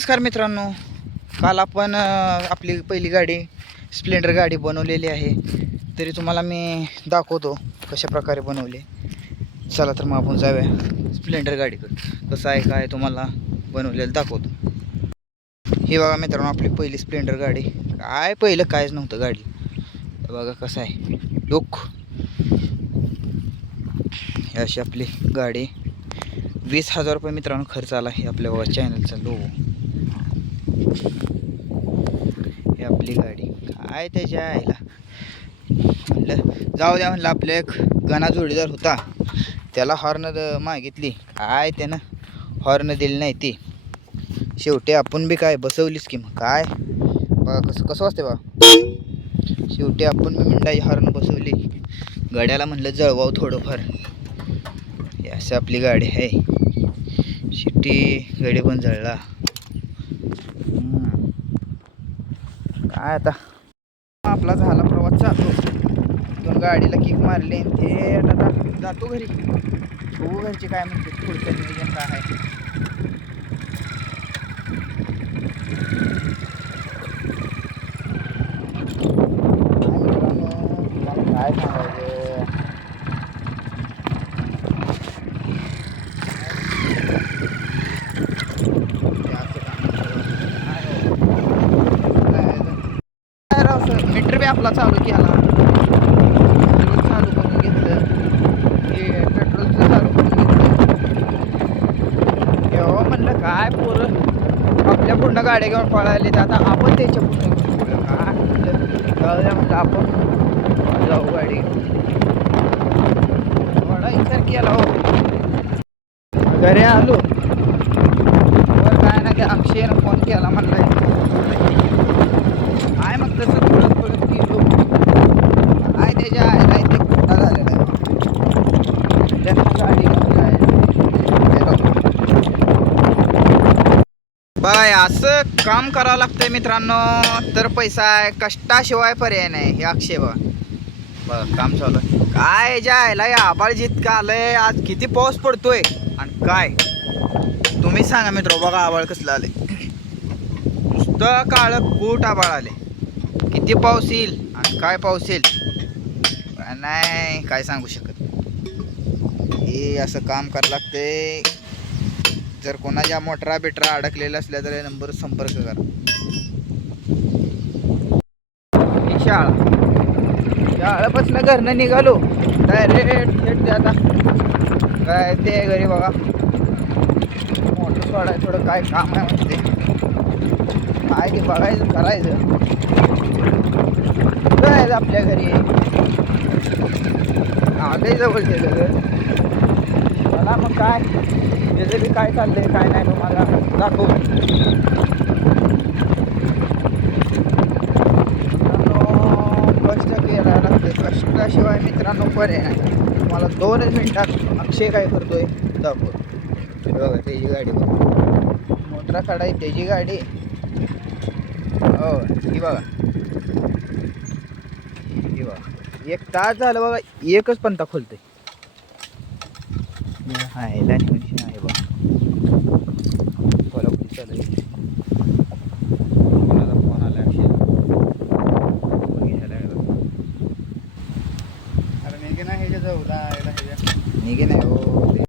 नमस्कार मित्रांनो, काल आपण आपली पहिली गाडी स्प्लेंडर गाडी बनवलेली आहे. तरी तुम्हाला मी दाखवतो कशा प्रकारे बनवले. चला तर मग आपण जाऊया स्प्लेंडर गाडीकडे. कसं आहे काय तुम्हाला बनवलेलं दाखवतो. हे बघा मित्रांनो, आपली पहिली स्प्लेंडर गाडी. काय पहिलं कायच नव्हतं गाडी. बघा कसं आहे लुक. ही अशी आपली गाडी. 20,000 रुपये मित्रांनो खर्च आला. हे आपल्या बघा चॅनलचा लोगो. ही आपली गाडी. काय त्याच्या आईला म्हणलं जाऊ द्या, म्हणलं आपलं एक गणा जोडीदार होता, त्याला हॉर्न मागितली. काय त्यानं हॉर्न दिली नाही ती. शेवटी आपण बी काय बसवलीच की मग काय बघा कसं वाजते बघा. शेवटी आपण बी मिंडाची हॉर्न बसवली. गाड्याला म्हणलं जळवाव थोडंफार. ही अशी आपली गाडी आहे. शेवटी गाडी पण जळला. काय आता आपला झाला प्रवास चालू. दोन गाडीला किक मारली ते आता जातो घरी. बघू घरचे काय म्हणते, पुढचं नियोजन काय आहे. काय सांगायचं, मीटर बी आपला चालू केला, चालू करून घेतलं, हे पेट्रोलचं चालू करून घेतलं. एव्हा म्हणलं काय पोरं आपल्या पूर्ण गाड्या घेऊन पळायले, आता आपण त्याच्या पूर्ण घेऊन पळलो. काय म्हणलं जाऊ द्या, म्हणलं आपण जाऊ गाडी. थोडा विचार केला हो. घरी आलो वर काय ना, अक्षयनं फोन केला म्हणलाय काय, मग तसं थोडं गेलो. काय त्याच्या आईला इथे खोटा झालेला आहे. गाडी बाय असं काम करावं लागतंय मित्रांनो, तर पैसा आहे. कष्टाशिवाय पर्याय नाही. हे अक्षय बघा काम चालू आहे. काय ज्या आयला या आबाळ जितकं आलंय. आज किती पाऊस पडतोय आणि काय तुम्ही सांगा मित्र. बघा आबाळ कसलं आलंय, नुसतं काळं कूट आबाळ आले. किती पाऊस येईल आणि काय पाऊस येईल नाही काय सांगू शकत. हे असं काम करावं लागतंय. जर कोणाच्या मोटरा बिटरा अडकलेल्या असल्या तर नंबर संपर्क करा. शाळापासून घरनं निघालो डायरेक्ट थेट ते आता काय ते घरी बघा मोटर सोडाय थोडं काय काम आहे म्हणते. काय ते बघायचं करायचं जायचं आपल्या घरी. आलंय जवळ गेलं घर. मला मग काय त्याचं बी काय चाललंय काय नाही तुम्हाला दाखवू. कष्ट केला लागते. कष्टाशिवाय मित्रांनो पर्याय नाही. तुम्हाला 2 मिनिटात अक्षय काय करतोय दाखव. बघा त्याची गाडी बघा, मोटरा काढाय त्याची गाडी. हो ही बघा, ही बघा 1 तास झालं बघा, एकच पंता खोलतोय. आहे बघा कोल्हापुरी चालू आहे.